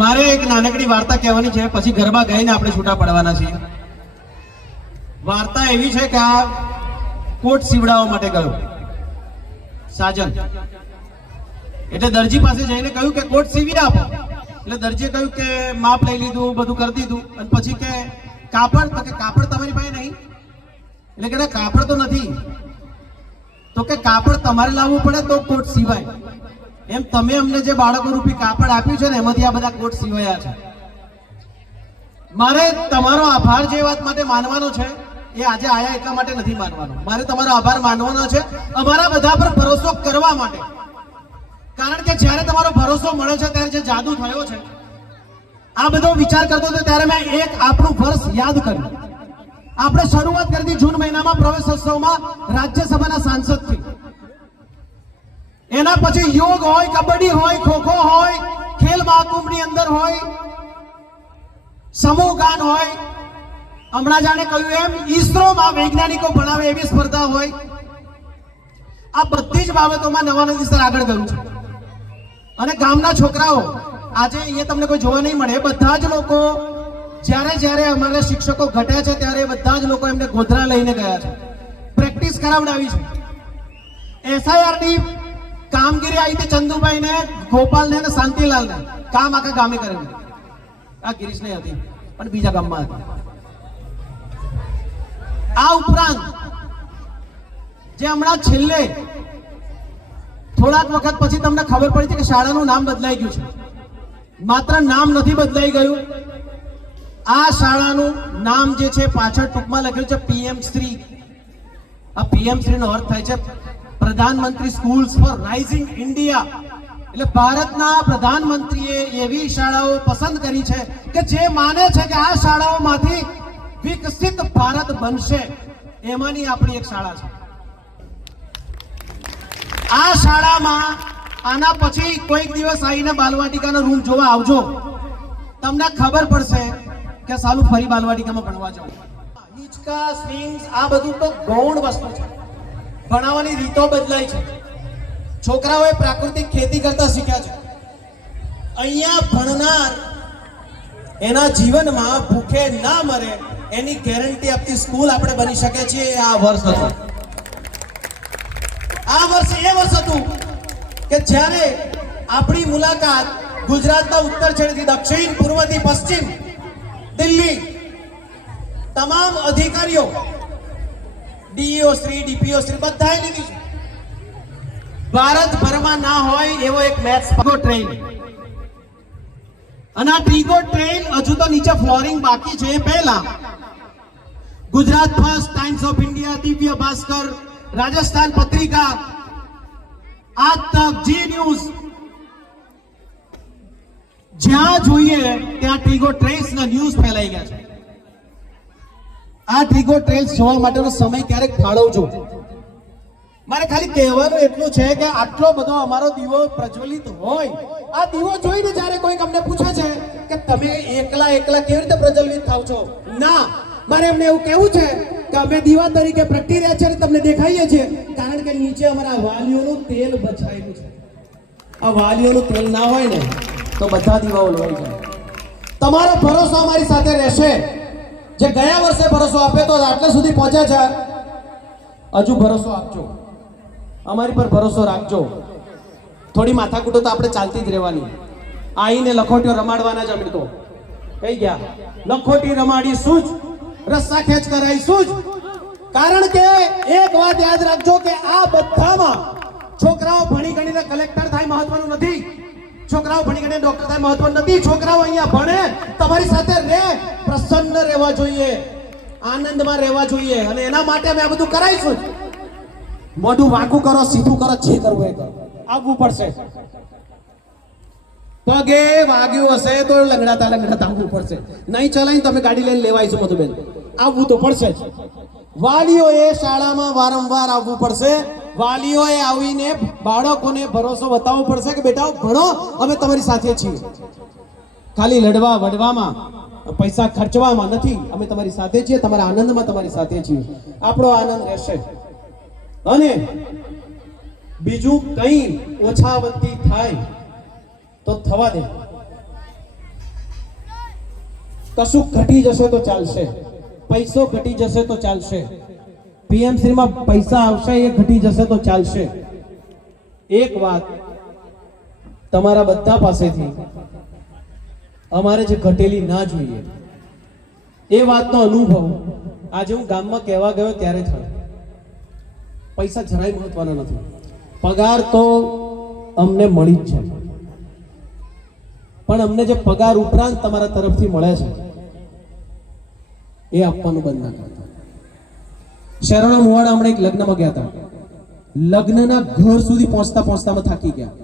મારે એક નાનકડી વાર્તા કહેવાની છે, પછી ઘરમાં ગઈને આપણે છૂટા પડવાના છીએ. વાર્તા એવી છે કે આ કોટ સીવડાવવા માટે ગયો સાજન. એટલે દરજી પાસે જઈને કહ્યું કે કોટ સીવી આપો. એટલે દરજીએ કહ્યું કે માપ લઈ લીધું, બધું કરી દીધું, અને પછી કે કાપડ, તો કે કાપડ તમારી પાસે નહીં. એટલે કે કાપડ તો નથી. તો કે કાપડ તમારે લાવવું પડે તો કોટ સીવાય. એમ તમે અમને જે બાળકો રૂપી કાપડ આપ્યું છે ને, એમાંથી આ બધા કોટ સીવાયા છે. મારે તમારો આભાર જે વાત માટે માનવાનો છે, એ આજે આયા એટલા માટે નથી માનવાનો. મારે તમારો આભાર માનવાનો છે અમારા બધા પર ભરોસો કરવા માટે. કારણ કે જ્યારે તમારો ભરોસો મળે છે ત્યારે જે જાદુ થયો છે, આ બધો વિચાર કરતો હતો ત્યારે મેં એક આપણું વર્ષ યાદ કર્યું. આપણે શરૂઆત કરી હતી જૂન મહિનામાં પ્રવેશોત્સવમાં રાજ્યસભાના સાંસદથી. એના પછી યોગ હોય, કબડ્ડી હોય, ખોખો હોય, ખેલ મહાકુંભની અંદર હોય, સમૂહ ગાન હોય, હમણાં જાણે કહ્યું એમ ઈસરોમાં વૈજ્ઞાનિકો ભણાવે એવી સ્પર્ધા હોય. આ બધી જ બાબતોમાં નવા નદી સર આગળ ગયું છે. અને ગામના છોકરાઓ આજે અહીંયા તમને કોઈ જોવા નહીં મળે. બધા જ લોકો જ્યારે અમારા શિક્ષકો ઘટ્યા છે ત્યારે બધા જ લોકો એમને ગોધરા લઈને ગયા છે, પ્રેક્ટિસ કરાવડાવી છે. એસઆઈઆરની કામગીરી આવી હતી ચંદુભાઈ ને, ગોપાલ ને, શાંતિલાલ ને. કામ આખા ગામે કરેલું. આ ગિરીશ ને હતી પણ બીજા ગામમાં હતી. આ ઉપરાંત જે હમણાં છેલ્લે થોડાક વખત પછી તમને ખબર પડી છે કે શાળાનું નામ બદલાઈ ગયું છે. માત્ર નામ નથી બદલાઈ ગયું, આ શાળાનું નામ જે છે પાછળ ટૂંકમાં લખેલું છે પીએમ શ્રી. આ પીએમ શ્રી નો અર્થ થાય છે પ્રધાનમંત્રી સ્કૂલ્સ ફોર રાઇઝિંગ ઇન્ડિયા. એટલે ભારતના પ્રધાનમંત્રીએ એવી શાળાઓ પસંદ કરી છે કે જે માને છે કે આ શાળાઓમાંથી વિકસિત ભારત બનશે. એમાંની આપણી એક શાળા છે. આ શાળામાં આના પછી કોઈક દિવસ આવીને બાલવાટિકાનો રૂમ જોવા આવજો, તમને ખબર પડશે કે સાલું ફરી બાલવાટિકામાં ભણવા જાવ. હિંચકા, સ્વિંગ્સ, આ બધું તો ગૌણ વસ્તુ છે. ભણાવવાની રીતો બદલાઈ છે. છોકરાઓએ પ્રાકૃતિક ખેતી કરતા શીખ્યા છે. અહીંયા ભણનાર એના જીવનમાં ભૂખે ના મરે એની ગેરંટી આપતી સ્કૂલ આપણે બની શકે છીએ. આ વર્ષ હતું. આ વર્ષ એ વર્ષ હતું કે જ્યારે આપણી મુલાકાત ગુજરાતના ઉત્તર છેડેથી દક્ષિણ, પૂર્વથી પશ્ચિમ, દિલ્હી, તમામ અધિકારીઓ, ડીઈઓ શ્રી, ડીપીઓ શ્રી બધાએ લીધી છે. ભારતભરમાં ના હોય એવો એક મેથ્સ ટ્રેન. અને આ ટ્રીગો ટ્રેન હજુ તો નીચે ફ્લોરિંગ બાકી છે. પહેલા Gujarat first, times of India, Divya Bhaskar, Rajasthan પત્રિકા, આજ તક, જી ન્યૂઝ, જ્યાં જોઈએ ત્યાં ટ્રીગો ટ્રેન્સ ના ન્યૂઝ ફેલાઈ ગયા છે. આ ટ્રીગો ટ્રેન્સ જોવા માટેનો સમય ક્યારેક ફાળવજો. મારે ખાલી કહેવાનું એટલું છે કે આટલો બધો અમારો દીવો પ્રજ્વલિત હોય, આ દીવો જોઈને જ્યારે કોઈક અમને પૂછે છે કે તમે એકલા કેવી રીતે પ્રજ્વલિત થાવ છો, ના, મારે એમને એવું કહેવું છે કે અમે દીવા તરીકે પ્રગટી રહ્યા છીએ, તમને દેખાઈએ છીએ કારણ કે નીચે અમારા વાલીઓનું તેલ બચાયેલું છે. આ વાલીઓનું તેલ ના હોય ને તો બધા દીવાઓ લોહી જાય. તમારો ભરોસો અમારી સાથે રહેશે. જે ગયા વર્ષે ભરોસો આપ્યો તો આટલે સુધી પહોંચ્યા છે, હજુ ભરોસો આપજો, અમારી પર ભરોસો રાખજો. થોડી માથાકૂટો તો આપણે ચાલતી જ રહેવાની. આઈને લખોટીઓ રમાડવાના જ અમે તો કઈ ગયા. લખોટી રમાડીશું જ, રસ્સા ખેંચ કરાવીશું જ. કારણ કે એક વાત યાદ રાખજો કે આ બધામાં છોકરાઓ ભણી ગણીને કલેક્ટર થાય મહત્વનું નથી, છોકરાઓ ભણી ગણીને ડોક્ટર થાય મહત્વનું નથી. છોકરાઓ અહીંયા ભણે, તમારી સાથે રહે, પ્રસન્ન રહેવા જોઈએ, આનંદમાં રહેવા જોઈએ. અને એના માટે અમે આ બધું કરાવીશું. મોઢું વાંકું કરો, સીધું કરો, જે કરવું એ કરો, આવવું પડશે. પગે વાગ્યું હશે તો લંગડાતા આવવું પડશે. નહીં ચલાવીને તમે ગાડી લઈને લેવાઈશું મધુબેન, આવવું તો પડશે જ. વાલીઓએ શાળામાં વારંવાર આવવું પડશે. વાલીઓએ આવીને બાળકોને ભરોસો બતાવવો પડશે કે બેટા ભણો, અમે તમારી સાથે છીએ. ખાલી લડવા વડવામાં, પૈસા ખર્ચવામાં નથી, અમે તમારી સાથે છીએ, તમારા આનંદમાં તમારી સાથે છીએ. આપણો આનંદ રહેશે. અને બીજું કંઈ ઓછાવતી થાય તો થવા દે. કશું ઘટી જશે તો ચાલશે, પૈસો ઘટી જશે તો ચાલશે, પીએમસી માં પૈસા આવશે એ ઘટી જશે તો ચાલશે. એક વાત તમારા બધા પાસેથી અમારે જે ઘટેલી ના જોઈએ એ વાતનો અનુભવ આજે હું ગામમાં કહેવા ગયો ત્યારે થયો. પૈસા જરાય મહત્વના નથી, પગાર તો અમને મળી જ છે, પણ અમને જે પગાર ઉપરાંત તમારા તરફથી મળે છે એ આપવાનું બંધ ના કરતા. શહેરોના મુવાડા હમણાં એક લગ્નમાં ગયા હતા, લગ્નના ઘર સુધી પહોંચતા પહોંચતામાં થાકી ગયા.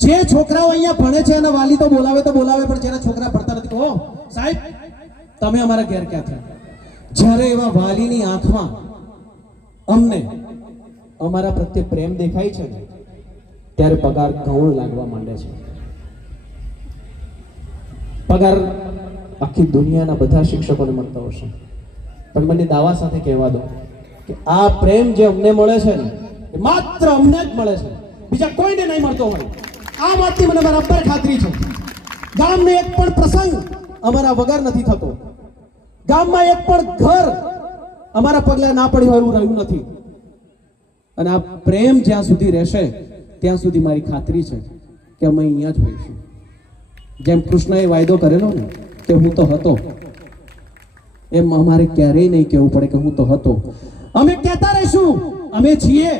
જે છોકરાઓ અહીંયા ભણે છે એના વાલી તો બોલાવે, પણ જેના છોકરા ભણતા નથી, કહો સાહેબ તમે અમારા ઘેર ક્યાં થયા? જ્યારે એવા વાલીની આંખમાં અમને અમારા પ્રત્યે પ્રેમ દેખાય છે ને ત્યારે પગાર ગૌણ લાગવા માંડે છે. પગાર આખી દુનિયાના બધા શિક્ષકોને મળતો હશે, પણ મને દાવા સાથે કહેવા દો કે આ પ્રેમ જે અમને મળે છે ને એ માત્ર અમને જ મળે છે, બીજા કોઈને નહીં મળતો હોય. આ વાતની મને બરાબર ખાતરી છે. ગામનો એક પણ પ્રસંગ અમારા વગર નથી થતો, ગામમાં એક પણ ઘર અમારા પગલા ના પડ્યું હોય એવું રહ્યું નથી. અને આ પ્રેમ જ્યાં સુધી રહેશે ત્યાં સુધી મારી ખાતરી છે કે અમે અહીંયા જ હોઈશું. જેમ કૃષ્ણએ વાયદો કરેલો ને કે હું તો હતો, એમ અમારે ક્યારેય નહીં કહેવું પડે કે હું તો હતો. અમે કહેતા રહીશું અમે છીએ.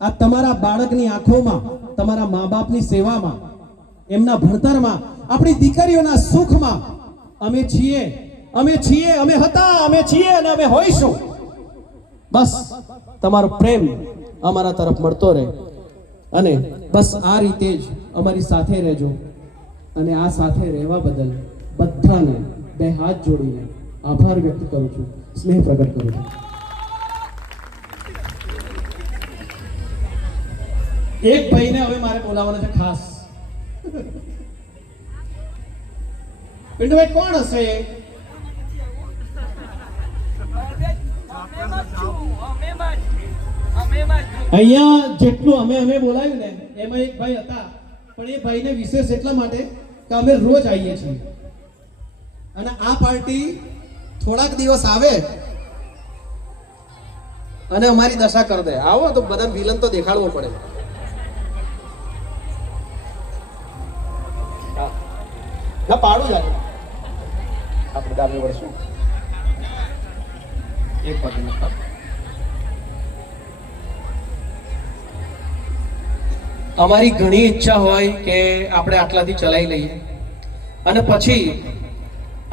આ તમારા બાળકની આંખોમાં, તમારા મા બાપની સેવામાં, એમના ભણતરમાં, આપણી દીકરીઓના સુખમાં અમે છીએ, અમે છીએ, અમે હતા, અમે છીએ અને અમે હોઈશું. બસ તમારો પ્રેમ અમારા તરફ મળતો રહે અને બસ આ રીતે જ અમારી સાથે રહેજો. અને આ સાથે રહેવા બદલ બધાને બે હાથ જોડીને આભાર વ્યક્ત કરું છું, સ્નેહ પ્રગટ કરું છું. એક ભાઈને હવે મારે બોલાવવાનો છે ખાસ. પિન્ટુભાઈ કોણ હશે? અહીંયા જેટલું અમે બોલાવ્યું ને એમાં એક ભાઈ હતા, પણ એ ભાઈને વિશેષ એટલા માટે કે અમે રોજ આવીએ છીએ અને આ પાર્ટી થોડાક દિવસ આવે અને અમારી દશા કરી દે. આવો તો બધા વિલન તો દેખાડવો પડે. ના પાડું જાય આપણે દાબે વળશું એક પગ. અમારી ઘણી ઈચ્છા હોય કે આપણે આટલાથી ચલાવી લઈએ અને પછી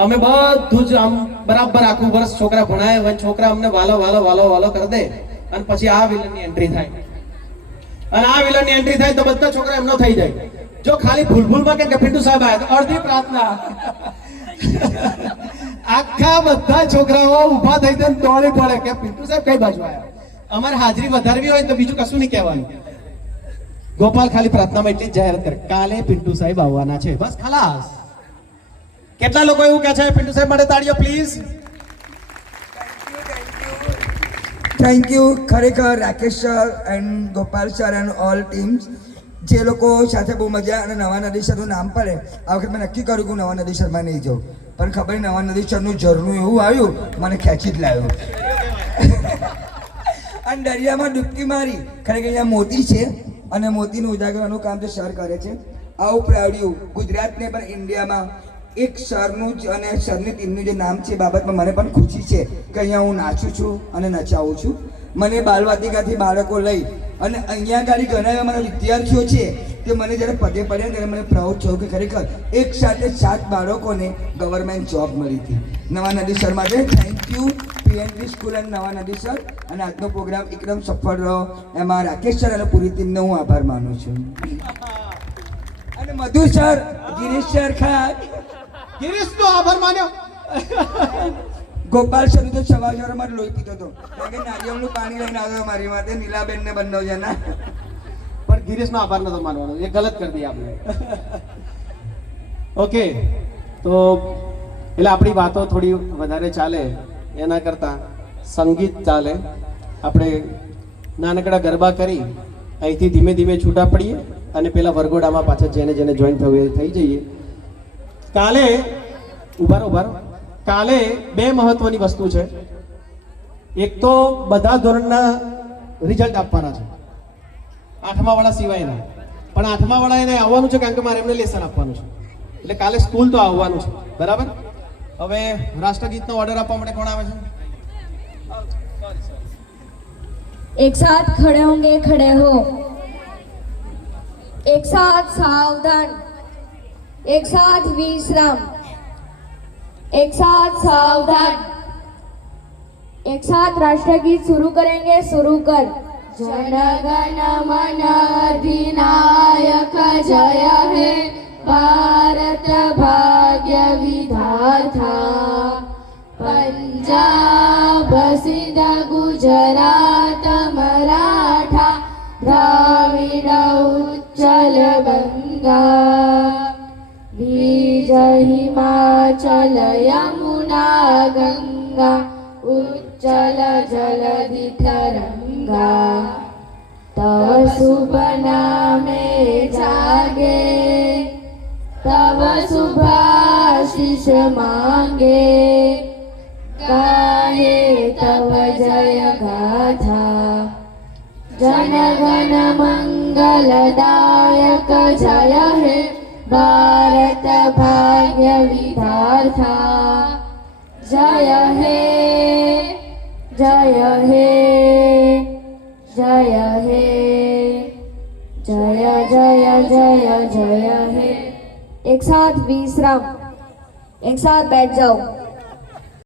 અમે બધું જ આમ બરાબર આખું વર્ષ છોકરા ભણાય હોય, છોકરા અમને વાલો વાલો વાલો વાલો કરી દે અને પછી આ વિલનની એન્ટ્રી થાય અને આ વિલનની એન્ટ્રી થાય તો બધા છોકરા એમનો થઈ જાય. જો ખાલી ભૂલભૂલમાં કે પિન્ટુ સાહેબ આવ્યા તો અડધી પ્રાર્થના આખા બધા છોકરાઓ ઊભા થઈ જાય દોડી પડે કે પિન્ટુ સાહેબ કઈ બાજુ આવ્યા. અમારે હાજરી વધારવી હોય તો બીજું કશું નહીં કહેવાનું. ગોપાલ ખાલી પ્રાર્થનામાં એટલી જ જાહેરાત કરે, કાલે પિન્ટુ સાહેબ આવવાના છે, બસ ખલાસ. કેટલા લોકો એવું કહે છે પિન્ટુ સાહેબ માટે તાળીઓ પ્લીઝ. Thank you. ખરેખર Rakesh sir and Gopal sir and all teams જે લોકો સાથે બહુ મજા. અને નવા નદીસરનું નામ પડે આ વખત મેં નક્કી કર્યું કે હું નવા નદીસરમાં નહીં જાઉં, પણ ખબર નવા નદીસરનું ઝરણું એવું આવ્યું મને ખેંચી જ લાવ્યું અને દરિયામાં ડૂબકી મારી. ખરેખર અહીંયા મોતી છે અને મોતીનું ઉજાગરવાનું કામ જે સર કરે છે. આવું પ્રાવડ્યું ગુજરાતને પણ ઇન્ડિયામાં એક સરનું જ અને સરની ટીમનું જે નામ છે એ બાબતમાં મને પણ ખુશી છે કે અહીંયા હું નાચું છું અને નચાવું છું. મને બાલવાટિકાથી બાળકો લઈ અને અહીંયા ગાડી ઘણા એવા મારા વિદ્યાર્થીઓ છે કે મને જ્યારે પગે પડ્યા ત્યારે મને પ્રાઉડ થયું કે ખરેખર એક સાથે 7 બાળકોને ગવર્મેન્ટ જોબ મળી હતી. નવા નદી સર માટે થેન્ક યુ. પીએનપી સ્કૂલ અને નવા નદી સર અને આજનો પ્રોગ્રામ એકદમ સફળ રહ્યો એમાં રાકેશ સર અને પૂરી ટીમને હું આભાર માનું છું. અને મધુ સર, ગિરીશ સર ખાસ, ગિરીશનો આભાર માન્યો. ગોપાલ સર તો સવારમાં જ લોહી પીતો હતો કારણ કે નારિયેળનું પાણી લઈને આવ્યો મારી માટે નીલાબેન ને બંને જણા. પણ ગિરીશનો આભાર નતો માનવાનો, એ ગલત કરી દઈએ આપણે. ઓકે, તો એટલે આપણી વાતો થોડી વધારે ચાલે એના કરતાં સંગીત ચાલે. આપણે નાનકડા ગરબા કરી અહીંથી ધીમે ધીમે છૂટા પડીએ અને પેલા વરઘોડામાં પાછા જેને જેને જોઈન થવું એ થઈ જઈએ. કાલે ઉભા રહો. કાલે બે મહત્વની વસ્તુ છે. એક તો બધા ધોરણના રિઝલ્ટ આપવાના છે, 8મા વાળા સિવાયના. પણ 8મા વાળા એને આવવાનું છે કારણ કે મારે એમને લેસન આપવાનું છે, એટલે કાલે સ્કૂલ તો આવવાનું છે, બરાબર. હવે રાષ્ટ્રગીતનો ઓર્ડર આપવા માટે કોણ આવે છે? एक साथ खड़े होंगे, खड़े हो। एक साथ सावधान, एक साथ विश्राम, एक साथ सावधान, एक साथ राष्ट्रगीत शुरू करेंगे। शुरू कर। जन गण मन अधिनायक जय हे भारत भाग्य विधाता। पंजाब सिंध गुजरात मराठा द्राविड उच्चल गंगा विजय हिमाचल यमुना गंगा उच्चल जलधि तरंगा। तव शुभ नामे जागे तव शुभाशीष मांगे। गाहे तव जय गाथा। जन गण मंगलदायक जय हे भारत भाग्य विधाता। जय हे जय हे जय हे जय जय जय जय हे। एक साथ विश्राम, एक साथ बैठ जाओ।